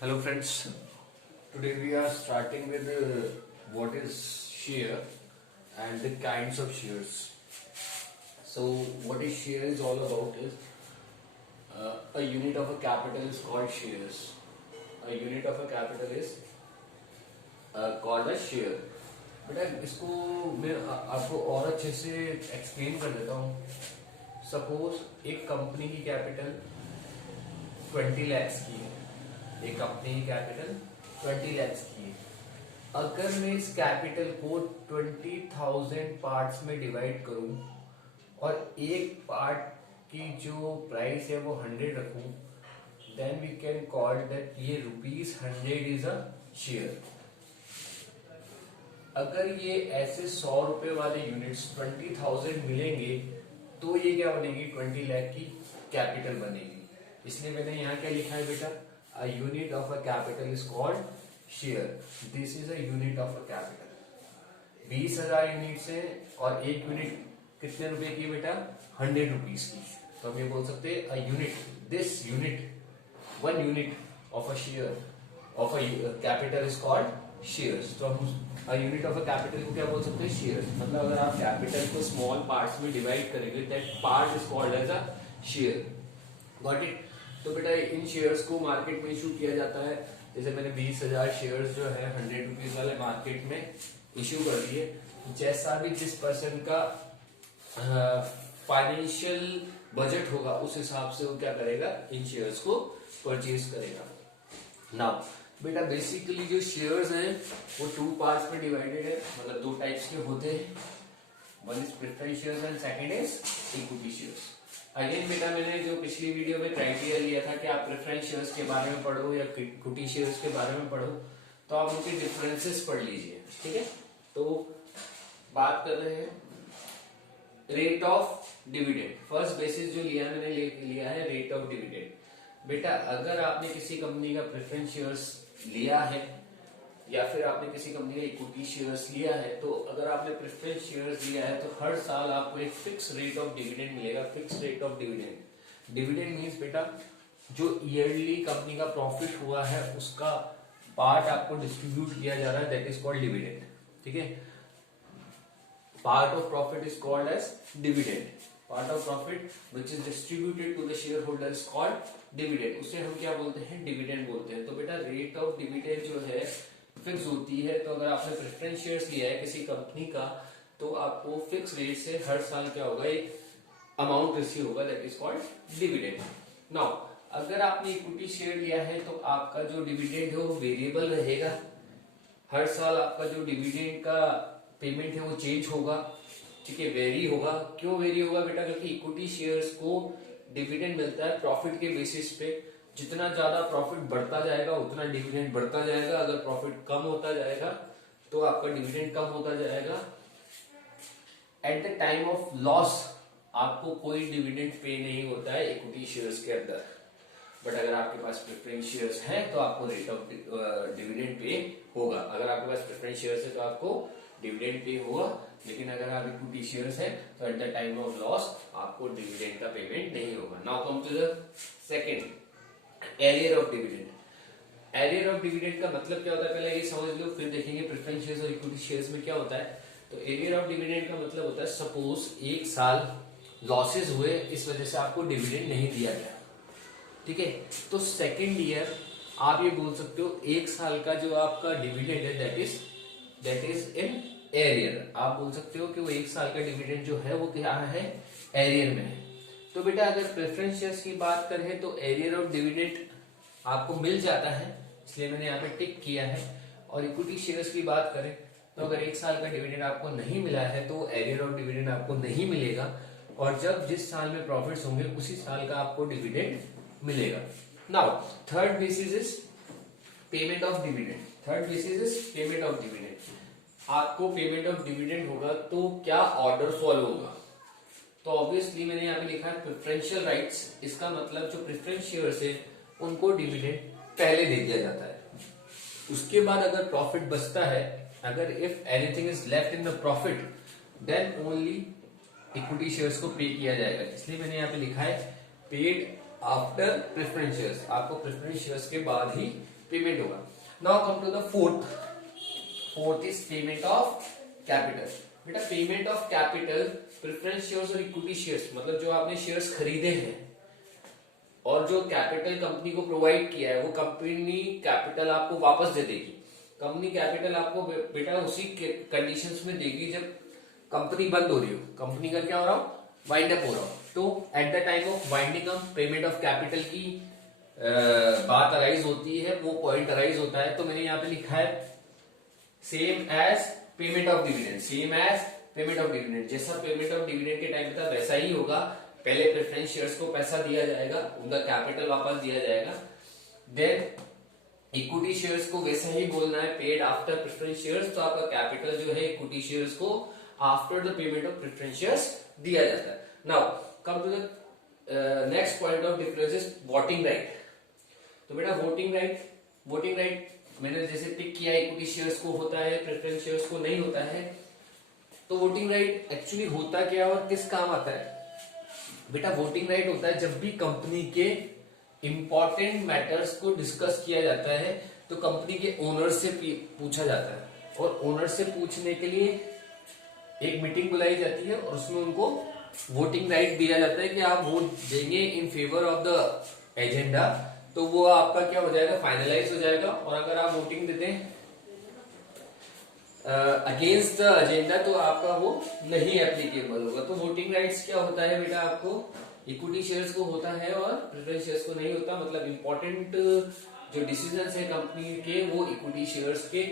Hello friends, today we are starting with what is share and the kinds of shares. So what is share is all about is a unit of a capital is called shares. A unit of a capital is called a share. बेटा इसको मैं आपको और अच्छे से explain कर देता हूँ. सपोज एक कंपनी की कैपिटल 20 lakhs की है. एक कंपनी की कैपिटल 20 lakhs की है. अगर मैं इस कैपिटल को 20,000 पार्ट्स में डिवाइड करूं और एक पार्ट की जो प्राइस है वो 100 रखूं, then we can call that ये ₹100 इज अ शेयर. अगर ये ऐसे 100 रुपए वाले यूनिट्स 20,000 मिलेंगे तो ये क्या बनेगी, 20 लाख की कैपिटल बनेगी. इसलिए मैंने यहाँ क्या लिखा है बेटा, a unit of a capital is called share. This is a unit of a capital. 20,000 units है और एक यूनिट कितने रुपए की बेटा, 100 रुपीज की. तो हम ये बोल सकते हैं a unit, this unit, one unit of a share of a capital is called shares. तो हम a unit of a capital को क्या बोल सकते हैं, शेयर. मतलब अगर आप कैपिटल को स्मॉल पार्ट्स में डिवाइड करेंगे that part is called as a share. Got it. तो बेटा इन शेयर्स को मार्केट में इशू किया जाता है. जैसे मैंने 20,000 शेयर्स जो है 100 रुपीज वाले मार्केट में इशू कर दिए. जैसा भी जिस पर्सन का फाइनेंशियल बजट होगा उस हिसाब से वो क्या करेगा, इन शेयर्स को परचेज करेगा. नाउ बेटा बेसिकली जो शेयर्स हैं वो 2 पार्ट्स में डिवाइडेड है. मतलब 2 टाइप्स के होते हैं. One is preference shares and second is equity shares. Again बेटा मैंने जो पिछली वीडियो में क्राइटेरिया लिया था कि आप प्रेफरेंस शेयर्स के बारे में पढ़ो या इक्विटी शेयर्स के बारे में पढ़ो, तो आप उनके डिफरेंसेस पढ़ लीजिए. ठीक है. तो बात कर रहे हैं rate of dividend. First basis जो लिया मैंने लिया है रेट ऑफ डिविडेंड. बेटा अगर आपने किसी कंपनी का प्रेफरेंस शेयर्स लिया है या फिर आपने किसी कंपनी का इक्विटी शेयर्स लिया है, तो अगर आपने प्रेफरेंस शेयर्स लिया है तो हर साल आपको एक फिक्स रेट ऑफ डिविडेंड मिलेगा. Fix rate of dividend. Dividend means बेटा जो ईयरली कंपनी का प्रॉफिट हुआ है उसका पार्ट आपको डिस्ट्रीब्यूट किया जा रहा है, दैट इज कॉल्ड डिविडेंड. ठीक है. Part of profit is called as dividend. Part of profit which is distributed to the share holder is called dividend. उसे हम क्या बोलते हैं, डिविडेंड बोलते हैं. तो बेटा रेट ऑफ डिविडेंड जो है फिक्स होती है. तो अगर आपने प्रेफरेंस शेयर्स लिया है किसी कंपनी का तो आपको फिक्स रेट से हर साल क्या होगा, एक अमाउंट रिसीव होगा, that is called dividend. Now अगर आपने इक्विटी शेयर लिया है तो आपका जो डिविडेंड है वो वेरिएबल रहेगा. हर साल आपका जो डिविडेंड का पेमेंट है वो चेंज होगा. ठीक है, वेरी होगा. क्यों वेरी होगा बेटा, क्योंकि इक्विटी शेयर्स को डिविडेंड मिलता है प्रॉफिट के बेसिस पे. जितना ज्यादा प्रॉफिट बढ़ता जाएगा उतना डिविडेंड बढ़ता जाएगा. अगर प्रॉफिट कम होता जाएगा तो आपका डिविडेंड कम होता जाएगा. Eight the time of loss आपको कोई डिविडेंड पे नहीं होता है इक्विटी शेयर्स के अंदर. बट अगर आपके पास प्रेफरेंस शेयर्स हैं तो आपको रेट ऑफ डिविडेंड पे होगा. अगर आपके पास प्रेफरेंस शेयर्स है तो आपको डिविडेंड पे होगा. लेकिन अगर आप इक्विटी शेयर्स है तो at the time of loss आपको डिविडेंड का पेमेंट नहीं होगा. Now come to the second, arrear of dividend. Arrear of dividend का मतलब क्या होता है पहले ये समझ लो, फिर देखेंगे प्रेफरेंस शेयर्स और इक्विटी शेयर्स में क्या होता है. तो एरियर ऑफ डिविडेंड का मतलब होता है सपोज एक साल लॉसेस हुए, इस वजह से आपको डिविडेंड नहीं दिया गया. ठीक है. तो सेकेंड ईयर आप ये बोल सकते हो एक साल का जो आपका डिविडेंड है दैट इज इन एरियर. आप बोल सकते हो कि वो एक साल का डिविडेंड जो है वो क्या है, एरियर में है. तो बेटा अगर प्रेफरेंस शेयर्स की बात करें तो एरियर ऑफ डिविडेंड आपको मिल जाता है, इसलिए मैंने यहाँ पे टिक किया है. और इक्विटी शेयर्स की बात करें तो अगर एक साल का डिविडेंड आपको नहीं मिला है तो एरियर ऑफ डिविडेंड आपको नहीं मिलेगा. और जब जिस साल में प्रॉफिट्स होंगे उसी साल का आपको डिविडेंड मिलेगा. Now third basis is payment of dividend. Third basis is payment of dividend. आपको पेमेंट ऑफ डिविडेंड होगा तो क्या ऑर्डर फॉलो होगा. तो ऑब्वियसली मैंने यहाँ पे लिखा है प्रेफरेंशियल राइट्स. इसका मतलब जो प्रेफरेंस शेयर्स है उनको डिविडेंड पहले दे दिया जाता है. उसके बाद अगर प्रॉफिट बचता है, अगर if anything is left in the profit then only equity shares को पे किया जाएगा. इसलिए मैंने यहाँ पे लिखा है पेड आफ्टर प्रेफरेंस शेयर्स. आपको प्रेफरेंस शेयर्स के बाद ही पेमेंट होगा। Now come to the fourth is payment of capital. बेटा payment of capital preference shares और इक्विटी शेयर्स, मतलब जो आपने शेयर्स खरीदे हैं और जो कैपिटल कंपनी को प्रोवाइड किया है वो कंपनी कैपिटल आपको वापस दे देगी। कंपनी कैपिटल आपको बेटा उसी कंडीशंस में देगी जब कंपनी बंद हो रही हो, कंपनी का क्या हो रहा हो, वाइंड अप हो रहा हो। तो at the time of winding up payment of capital की बात अराइज होती है, वो पॉइंट अराइज होता है। तो मैंने यहाँ पे लिखा है same as payment of dividend, same as payment of dividend. जैसा पेमेंट ऑफ डिविडेंड के टाइम था वैसा ही होगा। पहले प्रेफरेंस शेयर्स को पैसा दिया जाएगा, उनका कैपिटल वापस दिया जाएगा। देन इक्विटी शेयर्स को वैसा ही बोलना है, पेड आफ्टर प्रेफरेंस शेयर्स। तो आपका कैपिटल जो है इक्विटी शेयर्स को after the payment of preference shares दिया जाता है। Now come to the next point of difference is voting right. तो बेटा वोटिंग राइट मैंने जैसे टिक किया, इक्विटी शेयर्स को होता है, प्रेफरेंस शेयर्स को नहीं होता है। तो वोटिंग राइट एक्चुअली होता क्या और किस काम आता है? बेटा वोटिंग राइट होता है जब भी कंपनी के इंपॉर्टेंट मैटर्स को डिस्कस किया जाता है तो कंपनी के ओनर से पूछा जाता है, और ओनर से पूछने के लिए एक मीटिंग बुलाई जाती है और उसमें उनको वोटिंग राइट दिया जाता है कि आप वोट देंगे in favour of the agenda, तो वो आपका क्या हो जाएगा, फाइनलाइज हो जाएगा। और अगर आप वोटिंग देते हैं अगेंस्ट द एजेंडा तो आपका वो नहीं एप्लीकेबल होगा। तो वोटिंग राइट्स क्या होता है बेटा, आपको इक्विटी शेयर्स को होता है और प्रेफरेंस शेयर्स को नहीं होता। मतलब इंपॉर्टेंट जो डिसीजंस है कंपनी के वो इक्विटी शेयर्स के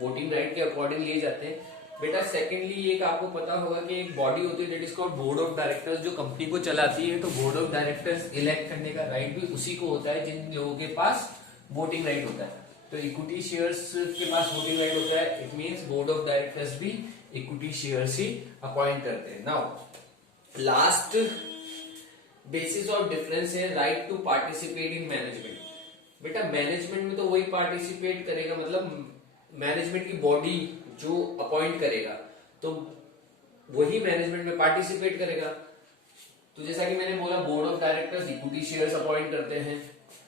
वोटिंग राइट के अकॉर्डिंग लिए जाते हैं। बेटा सेकेंडली एक आपको पता होगा कि एक बॉडी होती है that is called board of directors, जो कंपनी को चलाती है। तो बोर्ड ऑफ डायरेक्टर्स इलेक्ट करने का राइट भी उसी को होता है जिन लोगों के पास वोटिंग राइट होता है। तो इक्विटी शेयर्स के पास वोटिंग राइट होता है, it means board of directors भी इक्विटी शेयर्स ही अपॉइंट करते हैं। Now last basis of difference है right to participate in management. बेटा मैनेजमेंट में तो वही पार्टिसिपेट करेगा, मतलब मैनेजमेंट की बॉडी जो अपॉइंट करेगा तो वही मैनेजमेंट में पार्टिसिपेट करेगा। तो जैसा कि मैंने बोला board of directors equity shares appoint करते हैं,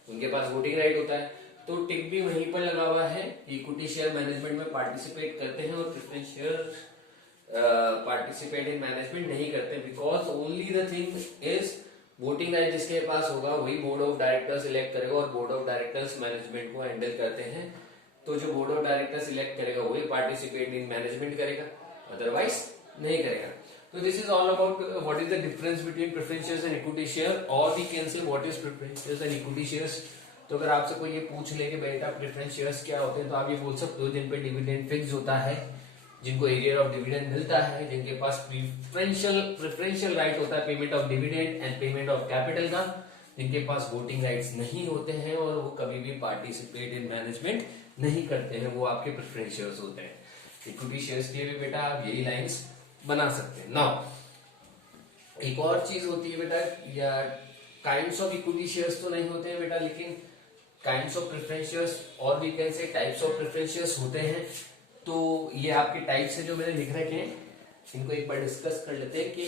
उनके पास वोटिंग राइट होता है। तो टिक भी वहीं पर लगा हुआ है, इक्विटी शेयर मैनेजमेंट में पार्टिसिपेट करते हैं और preference share participate in management नहीं करते, because only the thing is voting right जिसके पास होगा वही बोर्ड ऑफ डायरेक्टर्स इलेक्ट करेगा और बोर्ड ऑफ डायरेक्टर्स मैनेजमेंट को हैंडल करते हैं। तो जो बोर्ड ऑफ डायरेक्टर्स इलेक्ट करेगा वही पार्टिसिपेट इन मैनेजमेंट करेगा, अदरवाइज नहीं करेगा। तो this is all about what is the difference between preference shares and equity share, और we can say what is preference shares and equity shares. तो अगर आपसे कोई ये पूछ ले कि बेटा प्रेफरेंस शेयर्स क्या होते हैं, तो आप ये बोल सकते हो जिन पे डिविडेंड फिक्स होता है, जिनको एरियर ऑफ डिविडेंड मिलता है, जिनके पास प्रेफरेंशियल राइट होता है payment of dividend and payment of capital का, जिनके पास वोटिंग राइट्स नहीं होते हैं और वो कभी भी पार्टिसिपेट इन मैनेजमेंट नहीं करते हैं, वो आपके प्रेफरेंस शेयर्स होते हैं। इक्विटी शेयर्स के भी बेटा आप यही लाइंस बना सकते हैं। नाउ एक और चीज होती है बेटा, या काइंड्स ऑफ इक्विटी शेयर्स तो नहीं होते हैं बेटा, लेकिन काइंड्स ऑफ प्रेफरेंस शेयर्स और भी can say types of preference shares होते हैं। तो ये आपके टाइप्स है जो मैंने लिख रखे हैं, इनको एक बार डिस्कस कर लेते हैं कि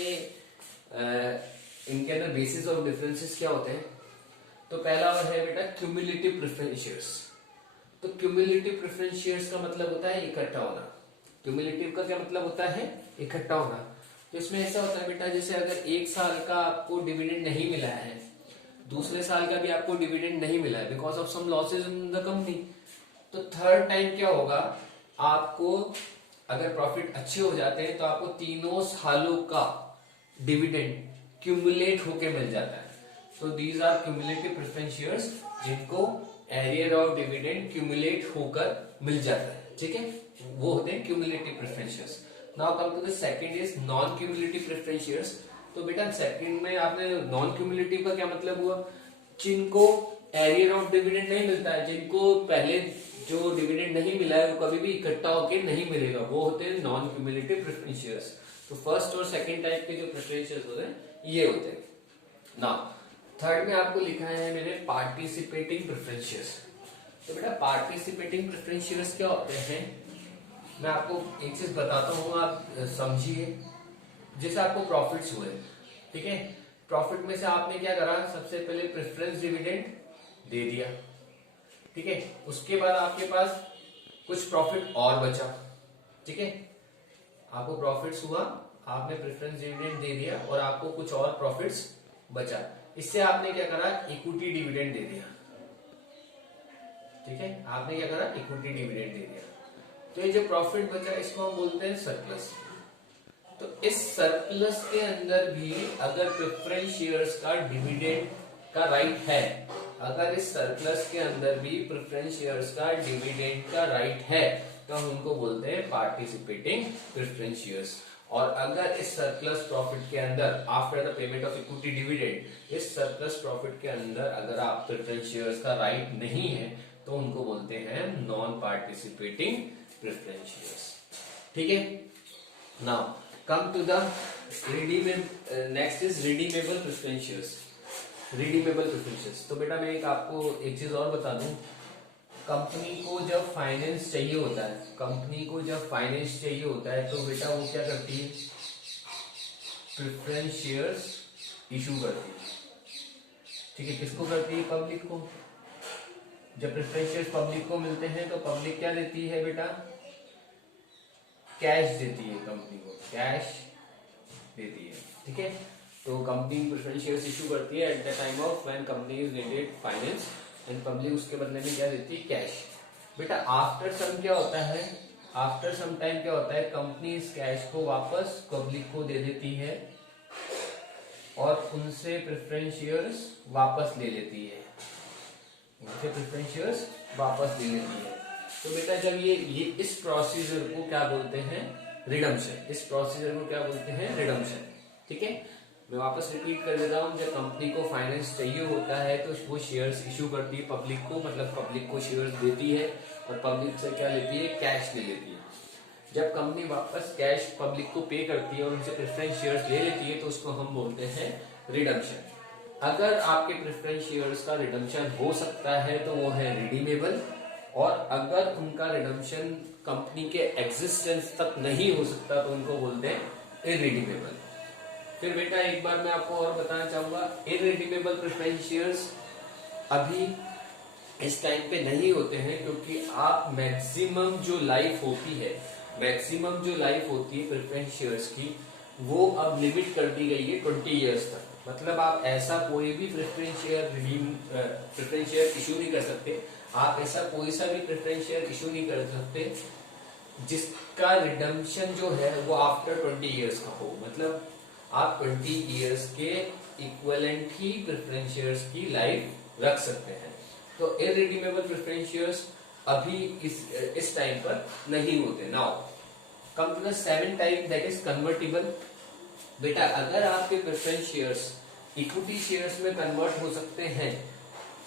इनके अंदर बेसिस ऑफ डिफरेंसेस क्या होते हैं। तो पहला है बेटा क्यूमुलेटिव प्रेफरेंस शेयर्स। तो क्यूमुलेटिव प्रेफरेंस शेयर्स का मतलब होता है इकट्ठा होना। क्यूमुलेटिव का क्या मतलब होता है, इकट्ठा होना। तो इसमें ऐसा होता है बेटा, जैसे अगर एक साल का आपको डिविडेंड नहीं मिला है, दूसरे साल का भी आपको डिविडेंड नहीं मिला है because of some losses in the company, तो थर्ड टाइम क्या होगा, आपको अगर प्रॉफिट अच्छे हो जाते हैं तो आपको तीनों सालों का डिविडेंड क्यूमुलेट होके मिल जाता है। तो these are cumulative preference shares, जिनको एरियर ऑफ डिविडेंड क्यूमुलेट होकर मिल जाता है, ठीक है, वो होते हैं cumulative preference shares. Now come to the second is non cumulative preference shares. तो बेटा सेकंड में आपने नॉन क्यूमुलेटिव का क्या मतलब हुआ, जिनको एरियर ऑफ डिविडेंड नहीं मिलता है, जिनको पहले जो डिविडेंड नहीं मिला है वो कभी भी इकट्ठा होकर नहीं मिलेगा, वो होते हैं नॉन क्यूमुलेटिव प्रेफरेंस शेयर्स। तो फर्स्ट और सेकंड टाइप के जो प्रेफरेंस शेयर्स होते हैं ये होते हैं। नाउ थर्ड में आपको लिखा है मैंने पार्टिसिपेटिंग प्रेफरेंस शेयर्स। तो बेटा पार्टिसिपेटिंग प्रेफरेंस शेयर्स क्या होते हैं, मैं आपको एक चीज बताता हूँ, आप समझिए। जैसे आपको प्रॉफिट्स हुए, ठीक है, प्रॉफिट में से आपने क्या करा, सबसे पहले प्रेफरेंस डिविडेंड दे दिया, ठीक है। उसके बाद आपके पास कुछ प्रॉफिट और बचा, ठीक है, आपको प्रॉफिट्स हुआ, आपने प्रेफरेंस डिविडेंड दे दिया और आपको कुछ और प्रॉफिट्स बचा, इससे आपने क्या करा, इक्विटी डिविडेंड दे दिया, ठीक है, आपने क्या करा, इक्विटी डिविडेंड दे दिया। तो ये जो प्रॉफिट बचा इसको हम बोलते हैं सरप्लस। तो इस सरप्लस के अंदर भी अगर प्रेफरेंस शेयर्स का डिविडेंड का राइट है, अगर इस सरप्लस के अंदर भी प्रेफरेंस शेयर्स का डिविडेंड का राइट है, तो हम उनको बोलते हैं पार्टिसिपेटिंग प्रेफरेंस शेयर्स। और अगर इस सरप्लस प्रॉफिट के अंदर after the payment of equity dividend, इस सरप्लस प्रॉफिट के अंदर अगर आप प्रेफरेंस शेयर्स का राइट नहीं है, तो उनको बोलते हैं नॉन पार्टिसिपेटिंग प्रेफरेंस शेयर्स, ठीक है। Now come to the next is redeemable preference shares. Redeemable preference shares, तो बेटा मैं आपको एक चीज और बता दूं, कंपनी को जब फाइनेंस चाहिए होता है, कंपनी को जब फाइनेंस चाहिए होता है, तो बेटा वो क्या करती है, प्रेफरेंस शेयर्स इशू करती है, ठीक है। किसको करती है, पब्लिक को। जब प्रेफरेंस शेयर्स पब्लिक को मिलते हैं तो पब्लिक क्या देती है बेटा, कैश देती है, कंपनी को कैश देती है, ठीक है। तो कंपनी प्रेफरेंस शेयर्स इशू करती है eight the time of when company is needed finance, and public उसके बदले में क्या देती है, कैश। बेटा आफ्टर सम क्या होता है, आफ्टर सम टाइम क्या होता है, कंपनी इस कैश को वापस पब्लिक को दे देती है और उनसे प्रेफरेंस शेयर्स वापस ले लेती है, उनसे प्रेफरेंस शेयर्स वापस ले लेती है। तो बेटा जब ये इस प्रोसीजर को क्या बोलते हैं, रिडम्पशन। इस प्रोसीजर को क्या बोलते हैं, रिडम्पशन, ठीक है। मैं वापस रिपीट कर देता हूँ, जब कंपनी को फाइनेंस चाहिए होता है तो वो शेयर्स इशू करती है पब्लिक को, मतलब पब्लिक को शेयर्स देती है और पब्लिक से क्या लेती है, कैश ले लेती है। जब कंपनी वापस कैश पब्लिक को पे करती है और उनसे प्रेफरेंस शेयर्स ले लेती है, तो उसको हम बोलते हैं रिडम्पशन। अगर आपके प्रेफरेंस शेयर्स का रिडम्पशन हो सकता है तो वो है रिडीमेबल, और अगर उनका रिडम्पशन कंपनी के एग्जिस्टेंस तक नहीं हो सकता तो उनको बोलते हैं इररिडीमेबल। फिर बेटा एक बार मैं आपको और बताना चाहूंगा, इररिडीमेबल प्रेफरेंस शेयर्स अभी इस टाइम पे नहीं होते हैं, क्योंकि आप मैक्सिमम जो लाइफ होती है, मैक्सिमम जो लाइफ होती है प्रेफरेंस शेयर्स की, वो अब लिमिट कर दी गई है 20 इयर्स तक। मतलब आप ऐसा कोई भी प्रेफरेंस शेयर इशू नहीं कर सकते, आप ऐसा कोई सा भी प्रेफरेंस शेयर इशू नहीं कर सकते जिसका रिडम्पशन जो है वो आफ्टर 20 इयर्स का हो। मतलब आप 20 इयर्स के इक्विवेलेंट ही प्रेफरेंस शेयर्स की लाइफ रख सकते हैं। तो इररिडीमेबल प्रेफरेंस शेयर्स अभी इस टाइम पर नहीं होते। Now come to the 7th type, that is convertible. बेटा अगर आपके प्रेफरेंस शेयर्स इक्विटी शेयर्स में कन्वर्ट हो सकते हैं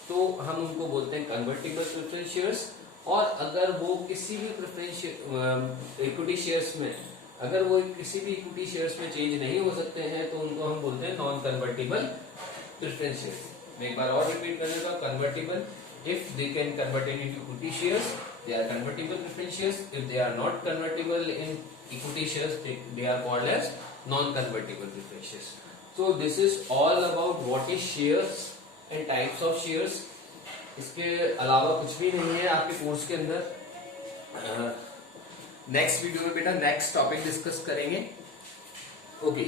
तो हम उनको बोलते हैं कन्वर्टिबल प्रेफरेंस शेयर्स, और अगर वो किसी भी प्रेफरेंस इक्विटी शेयर्स में, अगर वो किसी भी इक्विटी शेयर्स में चेंज नहीं हो सकते हैं तो उनको हम बोलते हैं नॉन कन्वर्टिबल प्रेफरेंस शेयर्स। मैं एक बार और रिपीट करने का, convertible if they can convert in equity shares they are convertible preference shares, if they are not convertible in equity shares they are called as non convertible preference shares. So this is all about what is shares and types of shares। इसके अलावा कुछ भी नहीं है आपके course के अंदर। Next video में बेटा नेक्स्ट टॉपिक डिस्कस करेंगे। ओके।